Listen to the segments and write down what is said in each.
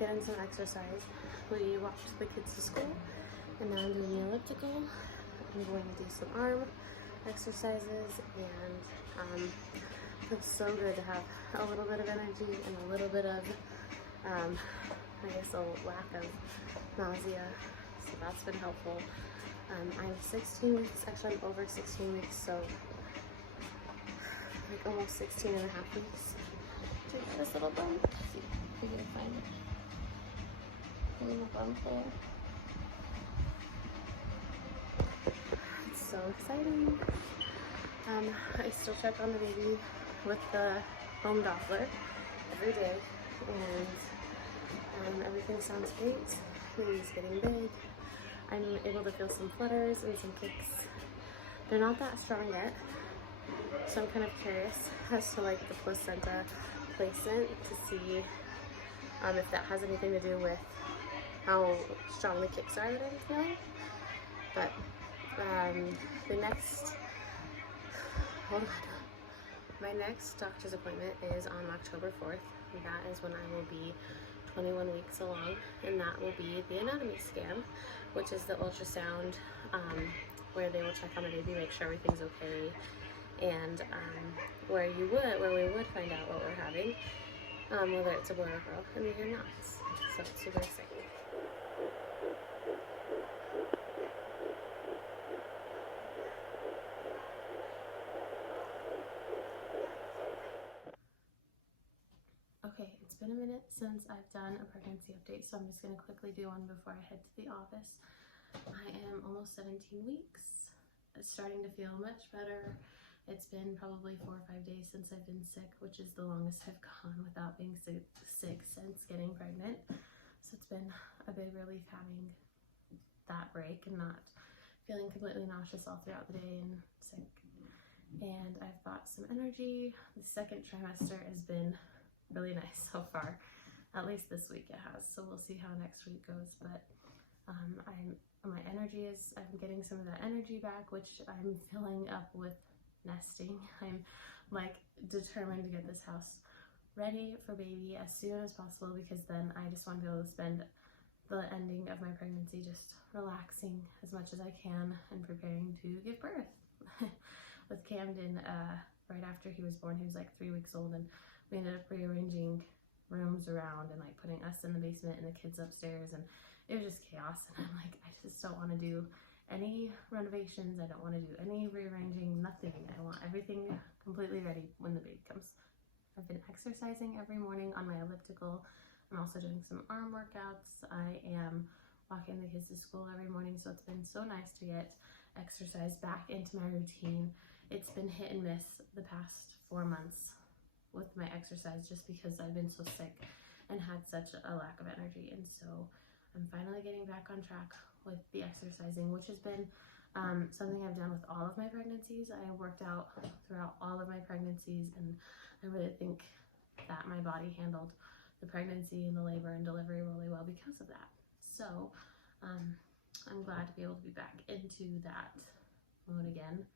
getting some exercise. We walked the kids to school, and now I'm doing the elliptical. I'm going to do some arm exercises, and it feels so good to have a little bit of energy and a little bit of, I guess, a lack of nausea. So that's been helpful. I'm 16 weeks, actually I'm over 16 weeks, so like almost 16 and a half weeks. Do you have this little bump? Let's see if we can find it. A little bump there. It's so exciting. I still check on the baby with the home Doppler every day, and everything sounds great. He's getting big. I'm able to feel some flutters and some kicks. They're not that strong yet, so I'm kind of curious as to like the placenta placement to see if that has anything to do with how strong the kicks are that I'm feeling. But the next, hold on, my next doctor's appointment is on October 4th. That is when I will be 21 weeks along, and that will be the anatomy scan, which is the ultrasound, where they will check on the baby, make sure everything's okay, and where we would find out what we're having, whether it's a boy or a girl, and we hear not. So it's super exciting. Okay, it's been a minute since I've done a pregnancy update, so I'm just going to quickly do one before I head to the office. I am almost 17 weeks. It's starting to feel much better. It's been probably 4 or 5 days since I've been sick, which is the longest I've gone without being sick since getting pregnant. So it's been a big relief having that break and not feeling completely nauseous all throughout the day and sick. And I've got some energy. The second trimester has been really nice so far. At least this week it has. So we'll see how next week goes. But my energy is, I'm getting some of that energy back, which I'm filling up with nesting. I'm like determined to get this house ready for baby as soon as possible, because then I just want to be able to spend the ending of my pregnancy just relaxing as much as I can and preparing to give birth. With Camden, right after he was born, he was like 3 weeks old, and we ended up rearranging rooms around and like putting us in the basement and the kids upstairs, and it was just chaos. And I'm like, I just don't want to do any renovations. I don't want to do any rearranging, nothing. I want everything completely ready when the baby comes. I've been exercising every morning on my elliptical. I'm also doing some arm workouts. I am walking the kids to school every morning, so it's been so nice to get exercise back into my routine. It's been hit and miss the past 4 months with my exercise, just because I've been so sick and had such a lack of energy. And so I'm finally getting back on track with the exercising, which has been something I've done with all of my pregnancies. I worked out throughout all of my pregnancies, and I really think that my body handled the pregnancy and the labor and delivery really well because of that. So I'm glad to be able to be back into that mode again.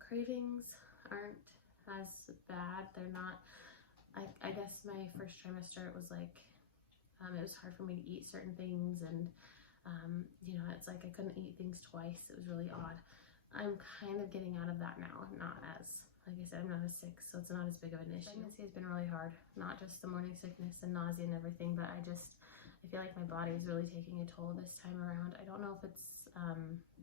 Cravings aren't as bad. They're not, I guess my first trimester, it was like, it was hard for me to eat certain things, and you know, it's like I couldn't eat things twice. It was really odd. I'm kind of getting out of that now. Not as, like I said, I'm not as sick, so it's not as big of an issue. Pregnancy has been really hard, not just the morning sickness and nausea and everything, but I feel like my body is really taking a toll this time around. I don't know if it's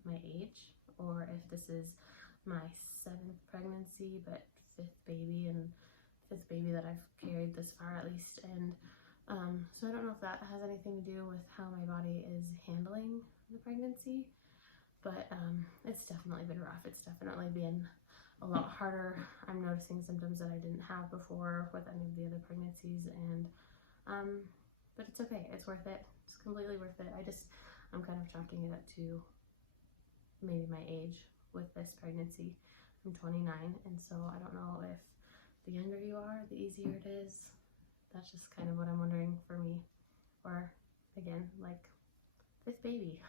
my age, or if this is my 7th pregnancy, but 5th baby, and 5th baby that I've carried this far at least. And so I don't know if that has anything to do with how my body is handling the pregnancy, but it's definitely been rough. It's definitely been a lot harder. I'm noticing symptoms that I didn't have before with any of the other pregnancies, and but it's okay. It's worth it. It's completely worth it. I'm kind of chalking it up to maybe my age with this pregnancy. I'm 29, and so I don't know if the younger you are, the easier it is. That's just kind of what I'm wondering for me. Or again, like 5th baby.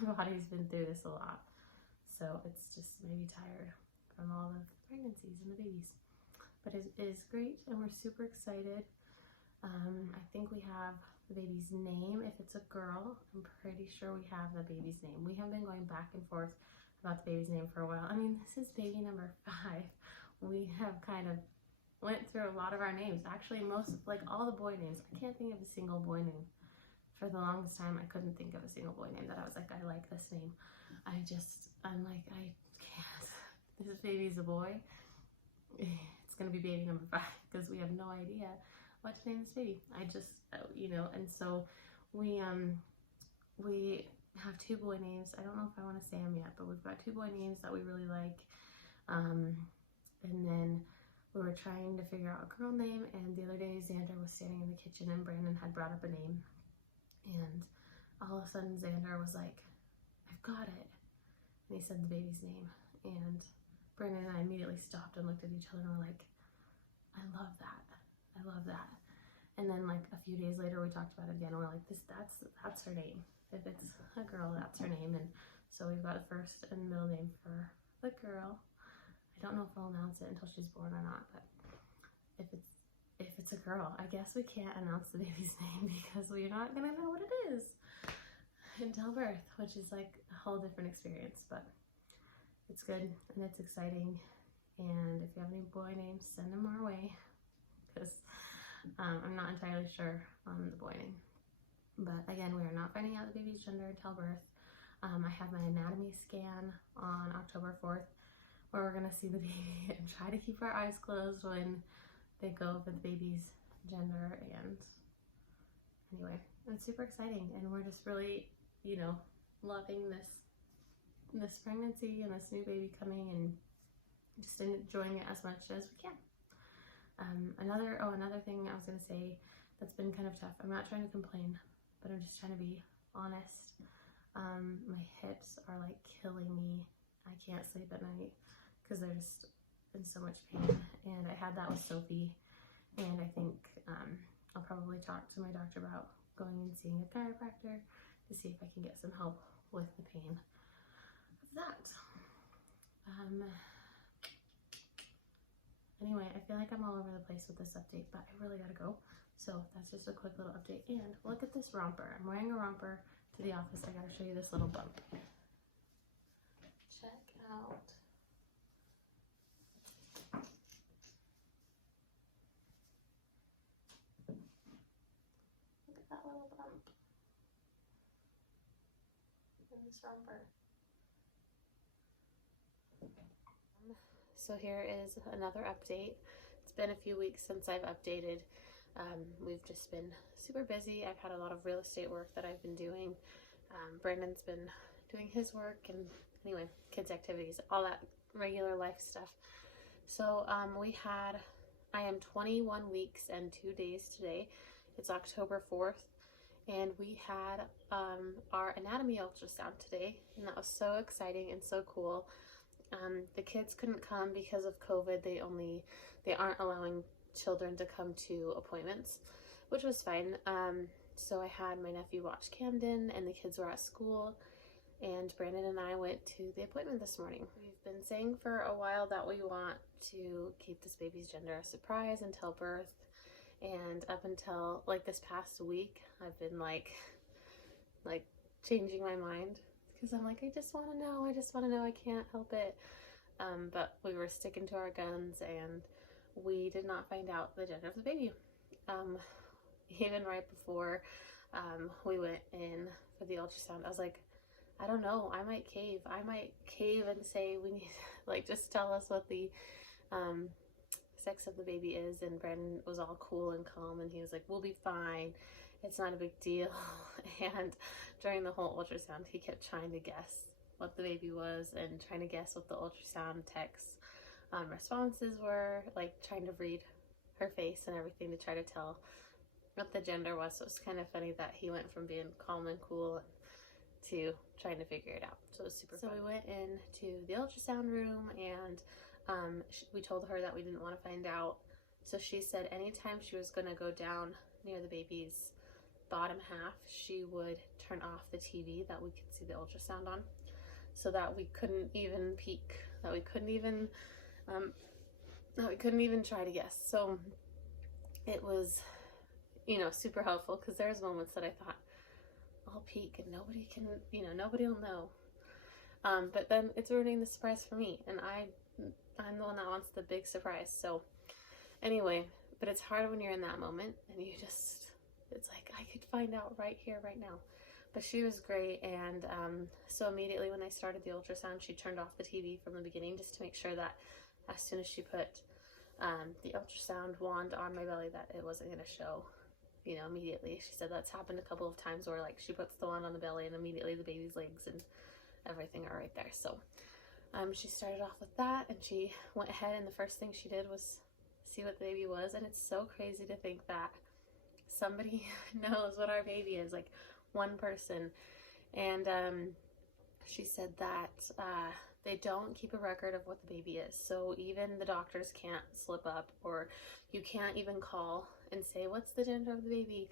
My body's been through this a lot, so it's just maybe tired from all the pregnancies and the babies. But it is great, and we're super excited. I think we have the baby's name. If it's a girl, I'm pretty sure we have the baby's name. We have been going back and forth about the baby's name for a while. I mean, this is baby number 5. We have kind of went through a lot of our names. Actually, like all the boy names. I can't think of a single boy name. For the longest time, I couldn't think of a single boy name that I was like, I like this name. I'm like, I can't. This baby's a boy. It's gonna be baby number 5 because we have no idea what to name this baby. And so we have 2 boy names. I don't know if I want to say them yet, but we've got 2 boy names that we really like. And then we were trying to figure out a girl name, and the other day Xander was standing in the kitchen and Brandon had brought up a name. And all of a sudden Xander was like, I've got it. And he said the baby's name. And Brandon and I immediately stopped and looked at each other and were like, I love that. I love that. And then like a few days later we talked about it again and we're like, that's her name. If it's a girl, that's her name. And so we've got a first and middle name for the girl. I don't know if I'll announce it until she's born or not, but if it's a girl, I guess we can't announce the baby's name because we're not gonna know what it is until birth, which is like a whole different experience, but it's good and it's exciting. And if you have any boy names, send them our way because I'm not entirely sure on the boy name. But again, we are not finding out the baby's gender until birth. I have my anatomy scan on October 4th where we're gonna see the baby and try to keep our eyes closed when they go over the baby's gender. And anyway, it's super exciting and we're just really, loving this pregnancy and this new baby coming and just enjoying it as much as we can. Another thing I was gonna say that's been kind of tough. I'm not trying to complain, but I'm just trying to be honest. My hips are like killing me. I can't sleep at night because they're just in so much pain. And I had that with Sophie, and I think I'll probably talk to my doctor about going and seeing a chiropractor to see if I can get some help with the pain of that. Anyway, I feel like I'm all over the place with this update, but I really gotta go. So that's just a quick little update. And look at this romper. I'm wearing a romper to the office. I gotta show you this little bump. Check out. Look at that little bump in this romper. So here is another update. It's been a few weeks since I've updated. We've just been super busy. I've had a lot of real estate work that I've been doing. Brandon's been doing his work, and anyway, kids' activities, all that regular life stuff. So I am 21 weeks and 2 days today. It's October 4th, and we had our anatomy ultrasound today, and that was so exciting and so cool. The kids couldn't come because of COVID. They aren't allowing children to come to appointments, which was fine. So I had my nephew watch Camden, and the kids were at school, and Brandon and I went to the appointment this morning. We've been saying for a while that we want to keep this baby's gender a surprise until birth, and up until like this past week, I've been like changing my mind because I'm like, I just want to know, I can't help it. But we were sticking to our guns, and we did not find out the gender of the baby. Even right before we went in for the ultrasound, I was like, I don't know, I might cave and say we need, like, just tell us what the sex of the baby is. And Brandon was all cool and calm, and he was like, we'll be fine, it's not a big deal. And during the whole ultrasound, he kept trying to guess what the baby was and trying to guess what the ultrasound tech's responses were, like trying to read her face and everything to try to tell what the gender was. So it's kind of funny that he went from being calm and cool to trying to figure it out. So it was super fun. We went into the ultrasound room, and we told her that we didn't want to find out. So she said anytime she was going to go down near the baby's bottom half, she would turn off the TV that we could see the ultrasound on, so that we couldn't even peek, that we couldn't even try to guess. So it was you know, super helpful, because there's moments that I thought, I'll peek and nobody can, you know, nobody will know. But then it's ruining the surprise for me, and I'm the one that wants the big surprise. So anyway, but it's hard when you're in that moment and you just, it's like, I could find out right here, right now. But she was great, and so immediately when I started the ultrasound, she turned off the TV from the beginning just to make sure that as soon as she put the ultrasound wand on my belly that it wasn't going to show, you know, immediately. She said that's happened a couple of times where like she puts the wand on the belly and immediately the baby's legs and everything are right there. So she started off with that, and she went ahead, and the first thing she did was see what the baby was. And it's so crazy to think that somebody knows what our baby is, like one person. And she said that they don't keep a record of what the baby is, so even the doctors can't slip up, or you can't even call and say what's the gender of the baby.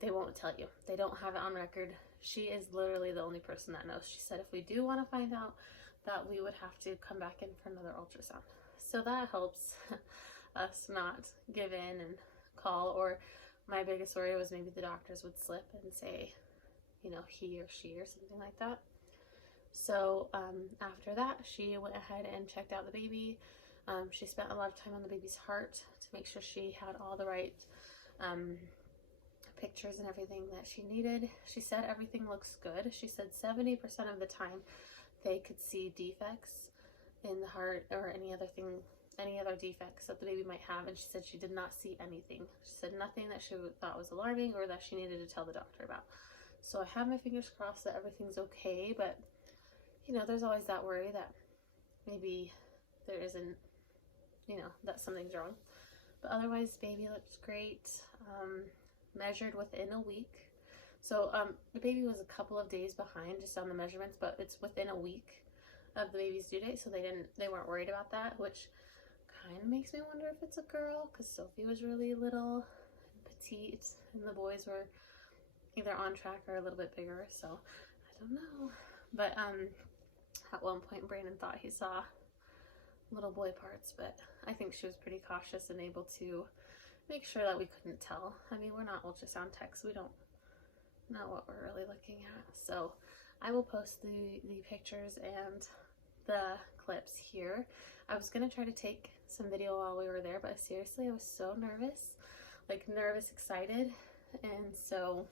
They won't tell you. They don't have it on record. She is literally the only person that knows. She said if we do want to find out, that we would have to come back in for another ultrasound. So that helps us not give in and call. Or my biggest worry was maybe the doctors would slip and say, you know, he or she or something like that. So after that, she went ahead and checked out the baby. She spent a lot of time on the baby's heart to make sure she had all the right pictures and everything that she needed. She said everything looks good. She said 70% of the time they could see defects in the heart or any other defects that the baby might have, and she said she did not see anything. She said nothing that she thought was alarming or that she needed to tell the doctor about. So I have my fingers crossed that everything's okay, but you know, there's always that worry that maybe there isn't, you know, that something's wrong. But otherwise, baby looks great. Measured within a week. So the baby was a couple of days behind just on the measurements, but it's within a week of the baby's due date, so they weren't worried about that, which kind of makes me wonder if it's a girl, because Sophie was really little and petite, and the boys were either on track or a little bit bigger, so I don't know. But at one point Brandon thought he saw little boy parts, but I think she was pretty cautious and able to make sure that we couldn't tell. I mean, we're not ultrasound techs, we don't know what we're really looking at. So I will post the pictures and the clips here. I was gonna try to take some video while we were there, but seriously, I was so nervous, excited, and so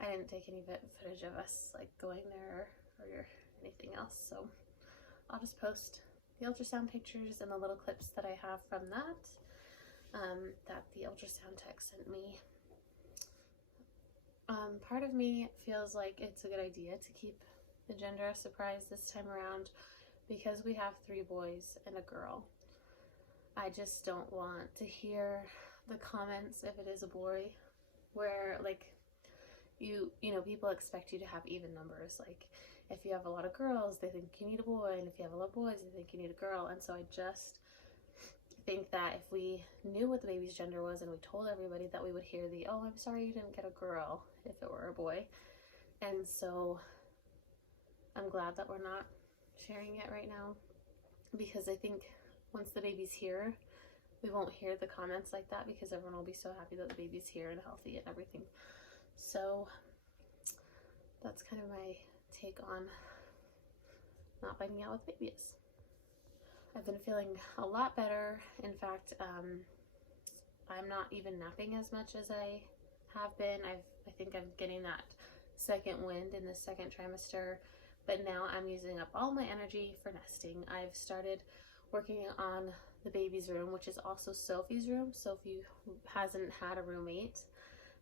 I didn't take any footage of us like going there or anything else. So I'll just post the ultrasound pictures and the little clips that I have from that that the ultrasound tech sent me. Part of me feels like it's a good idea to keep the gender a surprise this time around because we have 3 boys and a girl. I just don't want to hear the comments if it is a boy where like you know, people expect you to have even numbers. Like if you have a lot of girls, they think you need a boy, and if you have a lot of boys, they think you need a girl. And so I just think that if we knew what the baby's gender was and we told everybody, that we would hear the, oh, I'm sorry you didn't get a girl, if it were a boy. And so I'm glad that we're not sharing it right now, because I think once the baby's here, we won't hear the comments like that, because everyone will be so happy that the baby's here and healthy and everything. So that's kind of my take on not finding out what the baby is. I've been feeling a lot better. In fact, I'm not even napping as much as I have been. I think I'm getting that second wind in the second trimester, but now I'm using up all my energy for nesting. I've started working on the baby's room, which is also Sophie's room. Sophie hasn't had a roommate,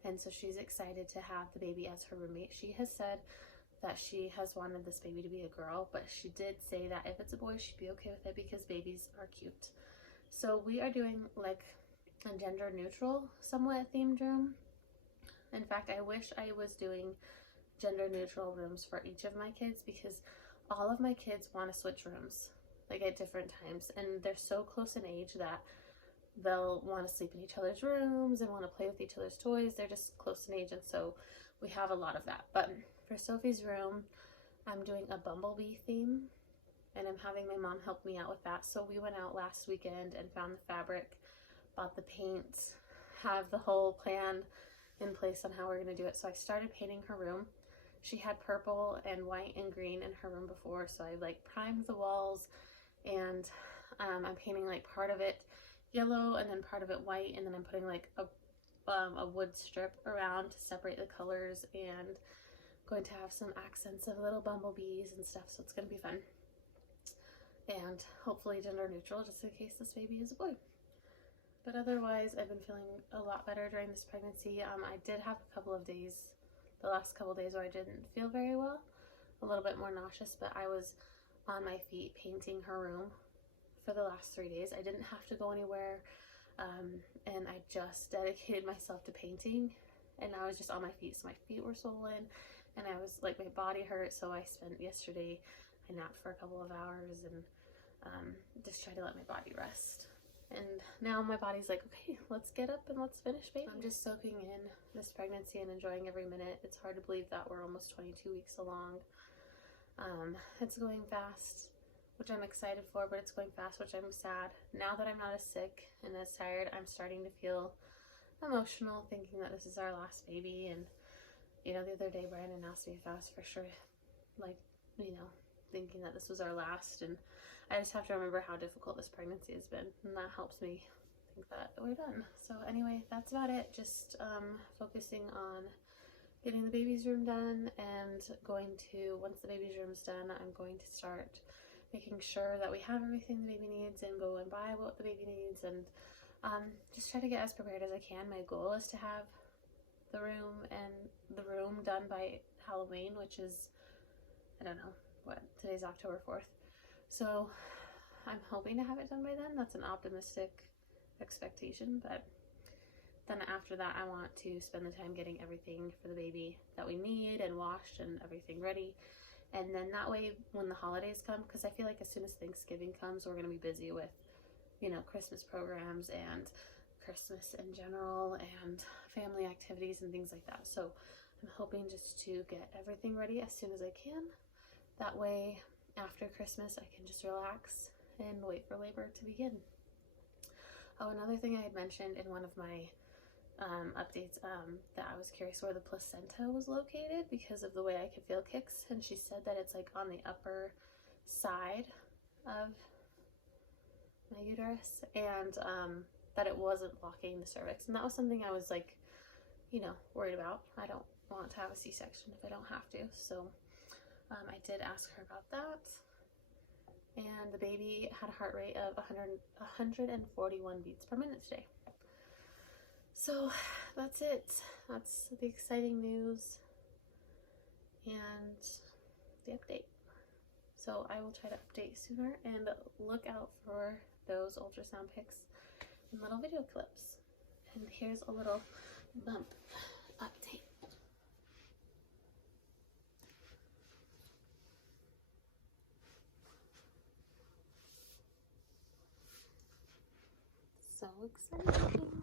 and so she's excited to have the baby as her roommate. She has said that she has wanted this baby to be a girl, but she did say that if it's a boy, she'd be okay with it because babies are cute. So we are doing like a gender neutral, somewhat themed room. In fact, I wish I was doing gender neutral rooms for each of my kids, because all of my kids want to switch rooms like at different times, and they're so close in age that they'll want to sleep in each other's rooms and want to play with each other's toys. They're just close in age, and so we have a lot of that. But for Sophie's room, I'm doing a bumblebee theme, and I'm having my mom help me out with that. So we went out last weekend and found the fabric, bought the paint, have the whole plan in place on how we're going to do it. So I started painting her room. She had purple and white and green in her room before, so I like primed the walls, and I'm painting like part of it yellow and then part of it white, and then I'm putting like a wood strip around to separate the colors, and going to have some accents of little bumblebees and stuff, so it's going to be fun. And hopefully gender neutral, just in case this baby is a boy. But otherwise, I've been feeling a lot better during this pregnancy. I did have a couple of days, the last couple of days, where I didn't feel very well, a little bit more nauseous, but I was on my feet painting her room for the last 3 days. I didn't have to go anywhere, and I just dedicated myself to painting, and I was just on my feet, so my feet were swollen, and I was like, my body hurt, so I spent yesterday, I napped for a couple of hours and just tried to let my body rest. And now my body's like, okay, let's get up and let's finish baby. I'm just soaking in this pregnancy and enjoying every minute. It's hard to believe that we're almost 22 weeks along. It's going fast, which I'm excited for, but it's going fast, which I'm sad. Now that I'm not as sick and as tired, I'm starting to feel emotional, thinking that this is our last baby. And, you know, the other day Brandon asked me if I was for sure, like, you know, thinking that this was our last, and I just have to remember how difficult this pregnancy has been, and that helps me think that we're done. So anyway, that's about it. Just focusing on getting the baby's room done, and going to, once the baby's room's done, I'm going to start making sure that we have everything the baby needs, and go and buy what the baby needs, and just try to get as prepared as I can. My goal is to have the room done by Halloween, which is, I don't know, what, today's October 4th. So I'm hoping to have it done by then. That's an optimistic expectation, but then after that I want to spend the time getting everything for the baby that we need and washed and everything ready. And then that way when the holidays come, because I feel like as soon as Thanksgiving comes, we're going to be busy with, you know, Christmas programs and Christmas in general and family activities and things like that. So I'm hoping just to get everything ready as soon as I can. That way, after Christmas, I can just relax and wait for labor to begin. Oh, another thing I had mentioned in one of my updates, that I was curious where the placenta was located because of the way I could feel kicks, and she said that it's like on the upper side of my uterus, and that it wasn't blocking the cervix, and that was something I was like, you know, worried about. I don't want to have a C-section if I don't have to, so I did ask her about that, and the baby had a heart rate of 141 beats per minute today. So that's it. That's the exciting news and the update. So I will try to update sooner, and look out for those ultrasound pics and little video clips. And here's a little bump update. So exciting.